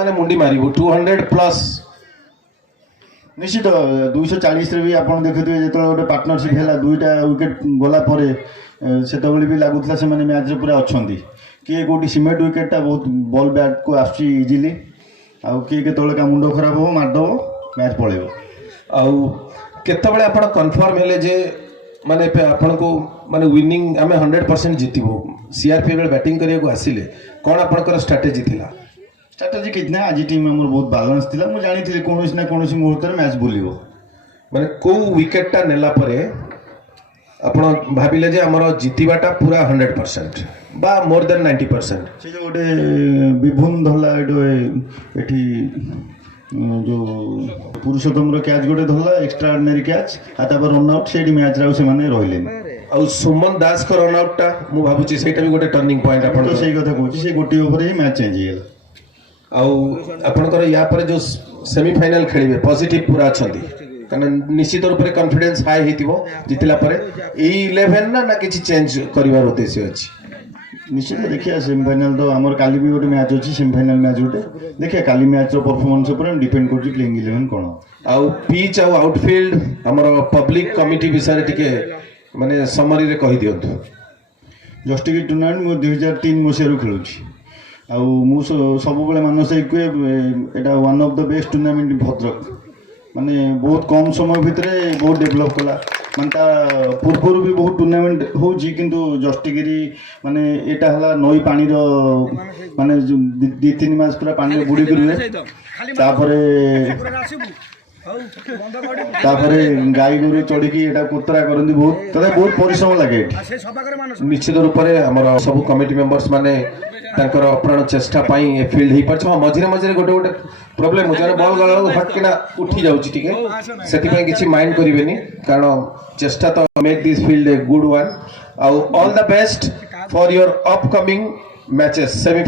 माने मुंडी मारिबो 200 प्लस निश्चित 240 रे भी आपण देखुथिबे जेतले गोटे पार्टनरशिप हैला दुईटा विकेट गला परे सेतबेले भी लागुतला से माने मैच रे पूरा अछंती किए कोटी सीमेंट विकेट टा बहुत बॉल बैट को आसी इजीली आ किए केतले का मुंडो खराब हो मार दो मैच पळेबो आउ केतबेले आपण कंफर्म हेले जे माने आपण को माने विनिंग आमे 100% जीतिबो सीआरपी बेल बैटिंग करिया को आसिले कोन आपनकर स्ट्रेटजी थिला स्ट्रेटजी कितना आज टीम हमर बहुत बैलेंस थिला मु जानि थिले कोनोसी ना कोनोसी मुहूर्त रे मैच बुलिबो माने को विकेट टा नेला परे आपण भाबिले जे हमर जीतिबाटा पूरा 100% बा मोर देन 90% से जो गोटे विभुन धला एठी जो पुरुषोत्तम कैच गोटे धरला एक्स्ट्राऑर्डिनरी कैच आतापर रन आउट सेठी मैच राउ से माने रहिले आ सुमन दास को रन आउट टा मु भाबुची सेटा भी गोटे टर्निंग पॉइंट आपण तो सही कथा कहूची से गोटी ओवर ही मैच चेंज गेल आपणकर या पर जो सेमीफाइनल खेलिबे पॉजिटिव पूरा अछंती कारण निश्चित रूप से कॉन्फिडेंस हाई हेतिबो जितला पर ए 11 ना किछि चेंज करबार उद्देश्य अछि निश्चित देखिए सेमीफाइनल तो आमर काली भी गोटे मैच अच्छी सेमीफाइनल मैच गोटे देखिए काली मैच परफॉर्मेंस ऊपर डिपेंड कर प्लेइंग 11 कोन आउ पिच आउ आउटफील्ड हमर पब्लिक कमिटी विषय टिके माने समरी रे कहि दियंतु जस्टिक टूर्नामेंट मु 2003 मसिया खेलुची आउ मु सब बेले मानस एटा one of the best tournament Bhadrak माने बहुत कम समय भितर बहुत डेवलप कला मानता पूर्व भी बहुत टूर्नामेंट होची किंतु जस्टिगिरी माने एटा हला नई पानी रो माने 2-3 मास पूरा पानी बुड़ी करले तापरे गाई गोरु चढ़ी एटा कोतरा करंदी बहुत तथा बहुत परिश्रम लागे निश्चित रूप से हमर सब कमिटी मेंबर्स माने तांकर अप्राण चेष्टा पाई ए फील्ड ही परछ मझिरे मझिरे गोटे गोटे प्रॉब्लम हो जाने बॉल गला हटकिना उठी जाउची ठीक है सेति पई किछि माइंड करिवेनी कारण चेष्टा तो make this field a good one all the best for your upcoming matches semi